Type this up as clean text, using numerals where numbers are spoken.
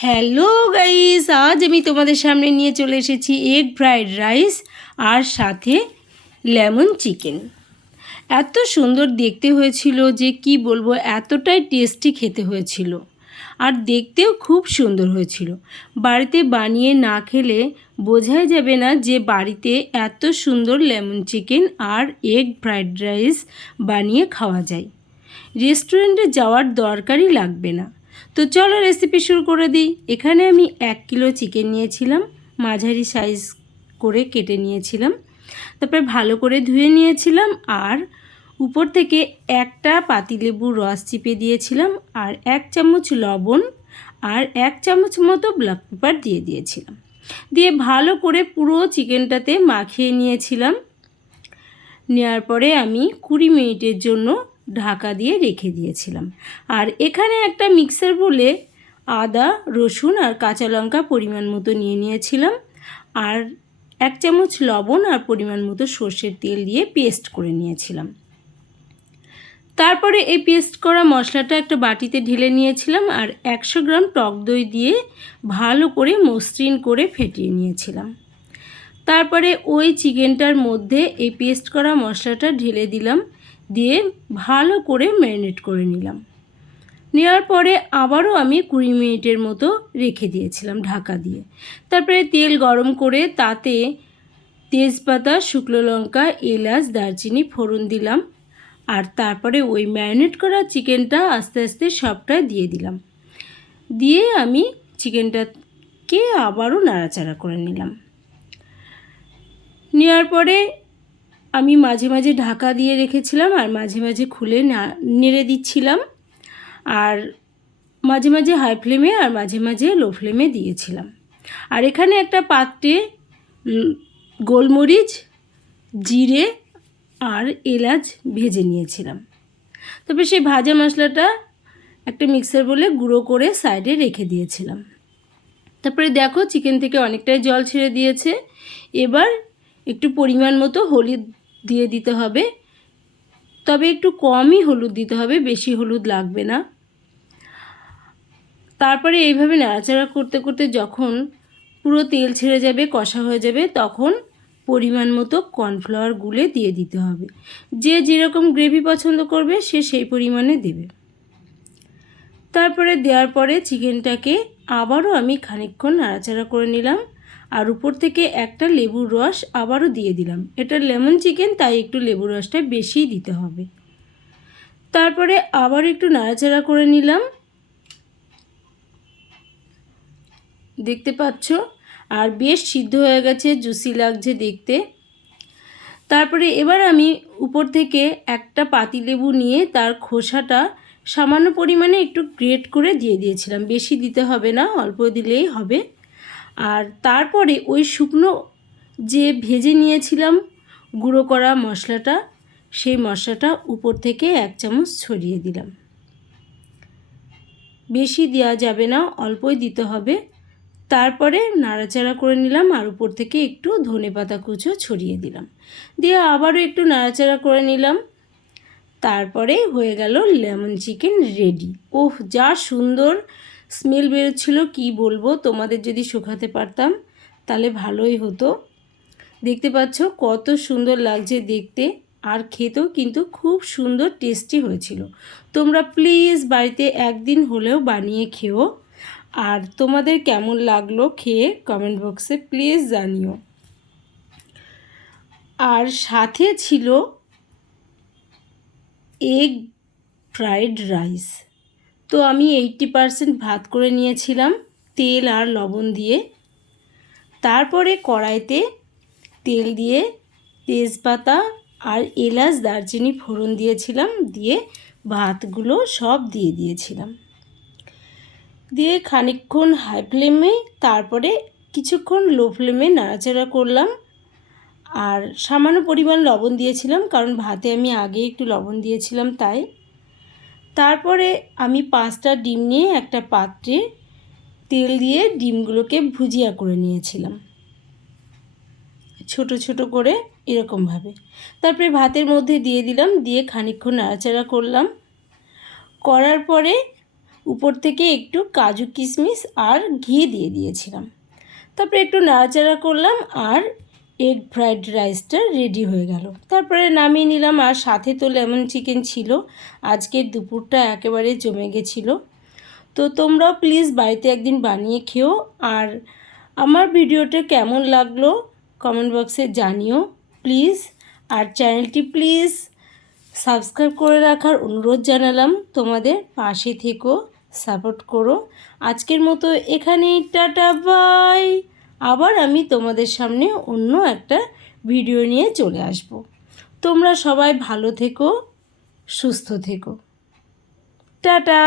Hello guys, আজ আমি তোমাদের সামনে নিয়ে চলে এসেছি এগ ফ্রাইড রাইস আর সাথে লেমন চিকেন। এত সুন্দর দেখতে হয়েছিল যে কি বলবো, এতটাই টেস্টি খেতে হয়েছিল আর দেখতেও খুব সুন্দর হয়েছিল। বাড়িতে বানিয়ে না খেলে বোঝাই যাবে না যে বাড়িতে এত সুন্দর লেমন চিকেন আর এগ ফ্রাইড রাইস বানিয়ে খাওয়া যায়। রেস্টুরেন্টে যাওয়ার দরকারই লাগবে না। তো চলো রেসিপি শুরু করে দিই। এখানে আমি 1 কিলো চিকেন নিয়েছিলাম, মাঝারি সাইজ করে কেটে নিয়েছিলাম। তারপরে ভালো করে ধুয়ে নিয়েছিলাম আর উপর থেকে একটা পাতিলেবুর রস চিপে দিয়েছিলাম আর 1 চামচ লবণ আর 1 চামচ মতো ব্ল্যাক পেপার দিয়ে দিয়েছিলাম। দিয়ে ভালো করে পুরো চিকেনটাতে মাখিয়ে নিয়েছিলাম। নেওয়ার পরে আমি 20 মিনিটের জন্য ঢাকা দিয়ে রেখে দিয়েছিলাম। আর এখানে একটা মিক্সার বলে আদা, রসুন আর কাঁচা লঙ্কা পরিমাণ মতো নিয়ে নিয়েছিলাম আর 1 চামচ লবণ আর পরিমাণ মতো সর্ষের তেল দিয়ে পেস্ট করে নিয়েছিলাম। তারপরে এই পেস্ট করা মশলাটা একটা বাটিতে ঢেলে নিয়েছিলাম আর 100 গ্রাম টক দই দিয়ে ভালো করে মসৃণ করে ফেটিয়ে নিয়েছিলাম। তারপরে ওই চিকেনটার মধ্যে এই পেস্ট করা মশলাটা ঢেলে দিলাম, দিয়ে ভালো করে ম্যারিনেট করে নিলাম। নেওয়ার পরে আবারও আমি 20 মিনিটের মতো রেখে দিয়েছিলাম ঢাকা দিয়ে। তারপরে তেল গরম করে তাতে তেজপাতা, শুকনো লঙ্কা, এলাচ, দারচিনি ফোড়ন দিলাম আর তারপরে ওই ম্যারিনেট করা চিকেনটা আস্তে আস্তে সবটা দিয়ে দিলাম। দিয়ে আমি চিকেনটাকে আবারও নাড়াচাড়া করে নিলাম। নেওয়ার পরে আমি মাঝে মাঝে ঢাকা দিয়ে রেখেছিলাম আর মাঝে মাঝে খুলে নেড়ে দিচ্ছিলাম আর মাঝে মাঝে হাই ফ্লেমে আর মাঝে মাঝে লো ফ্লেমে দিয়েছিলাম। আর এখানে একটা পাত্রে গোলমরিচ, জিরে আর এলাচ ভেজে নিয়েছিলাম। তবে সেই ভাজা মশলাটা একটা মিক্সার বলে গুঁড়ো করে সাইডে রেখে দিয়েছিলাম। তারপরে দেখো চিকেন থেকে অনেকটাই জল ছেড়ে দিয়েছে। এবার একটু পরিমাণ মতো হলুদ দিয়ে দিতে হবে, তবে একটু কমই হলুদ দিতে হবে, বেশি হলুদ লাগবে না। তারপরে এইভাবে নাড়াচাড়া করতে করতে যখন পুরো তেল ছেড়ে যাবে, কষা হয়ে যাবে, তখন পরিমাণ মতো কর্নফ্লাওয়ার গুলে দিয়ে দিতে হবে। যে যেরকম গ্রেভি পছন্দ করবে সে সেই পরিমাণে দেবে। তারপরে দেওয়ার পরে চিকেনটাকে আবারও আমি খানিকক্ষণ নাড়াচাড়া করে নিলাম আর উপর থেকে একটা লেবুর রস আবারও দিয়ে দিলাম। এটা লেমন চিকেন, তাই একটু লেবুর রসটা বেশিই দিতে হবে। তারপরে আবার একটু নাড়াচাড়া করে নিলাম, দেখতে পাচ্ছ, আর বেশ সিদ্ধ হয়ে গেছে, জুসি লাগছে দেখতে। তারপরে এবার আমি উপর থেকে একটা পাতিলেবু নিয়ে তার খোসাটা সামান্য পরিমাণে একটু গ্রেট করে দিয়ে দিয়েছিলাম। বেশি দিতে হবে না, অল্প দিলেই হবে। আর তারপরে ওই শুকনো যে ভেজে নিয়েছিলাম গুঁড়ো করা মশলাটা, সেই মশলাটা উপর থেকে 1 চামচ ছড়িয়ে দিলাম। বেশি দেওয়া যাবে না, অল্পই দিতে হবে। তারপরে নাড়াচাড়া করে নিলাম আর উপর থেকে একটু ধনেপাতা কুচো ছড়িয়ে দিলাম। দিয়ে আবারও একটু নাড়াচাড়া করে নিলাম। তারপরে হয়ে গেল লেমন চিকেন রেডি। ওহ, যা সুন্দর স্মেল বেরোচ্ছিল কি বলবো, তোমাদের যদি শুকাতে পারতাম তাহলে ভালোই হতো। দেখতে পাচ্ছ কত সুন্দর লাগছে দেখতে, আর খেতেও কিন্তু খুব সুন্দর টেস্টি হয়েছিল। তোমরা প্লিজ বাড়িতে একদিন হলেও বানিয়ে খেও, আর তোমাদের কেমন লাগলো খেয়ে কমেন্ট বক্সে প্লিজ জানিও। আর সাথে ছিল এগ ফ্রাইড রাইস। তো আমি 80% ভাত করে নিয়েছিলাম তেল আর লবণ দিয়ে। তারপরে কড়াইতে তেল দিয়ে তেজপাতা আর এলাচ, দারচিনি ফোড়ন দিয়েছিলাম, দিয়ে ভাতগুলো সব দিয়ে দিয়েছিলাম। দিয়ে খানিকক্ষণ হাই ফ্লেমে, তারপরে কিছুক্ষণ লো ফ্লেমে নাড়াচাড়া করলাম আর সামান্য পরিমাণ লবণ দিয়েছিলাম, কারণ ভাতে আমি আগে একটু লবণ দিয়েছিলাম তাই। তারপরে আমি 5টা ডিম নিয়ে একটা পাত্রে তেল দিয়ে ডিমগুলোকে ভুজিয়া করে নিয়েছিলাম ছোট ছোট করে এরকমভাবে। তারপরে ভাতের মধ্যে দিয়ে দিলাম, দিয়ে খানিকক্ষণ নাড়াচাড়া করলাম। করার পরে উপর থেকে একটু কাজু কিশমিশ আর ঘি দিয়ে দিয়েছিলাম। তারপরে একটু নাড়াচাড়া করলাম আর এগ ফ্রাইড রাইসটা রেডি হয়ে গেল। তারপরে নামিয়ে নিলাম। আর সাথে তো লেমন চিকেন ছিল। আজকের দুপুরটা একেবারে জমে গেছিলো। তো তোমরাও প্লিজ বাড়িতে একদিন বানিয়ে খেও। আর আমার ভিডিওটা কেমন লাগলো কমেন্ট বক্সে জানিও প্লিজ। আর চ্যানেলটি প্লিজ সাবস্ক্রাইব করে রাখার অনুরোধ জানালাম। তোমাদের পাশে থেকো, সাপোর্ট করো। আজকের মতো এখানেই, টাটা বাই। আবার আমি তোমাদের সামনে অন্য একটা ভিডিও নিয়ে চলে আসব। তোমরা সবাই ভালো থেকো, সুস্থ থেকো। টাটা।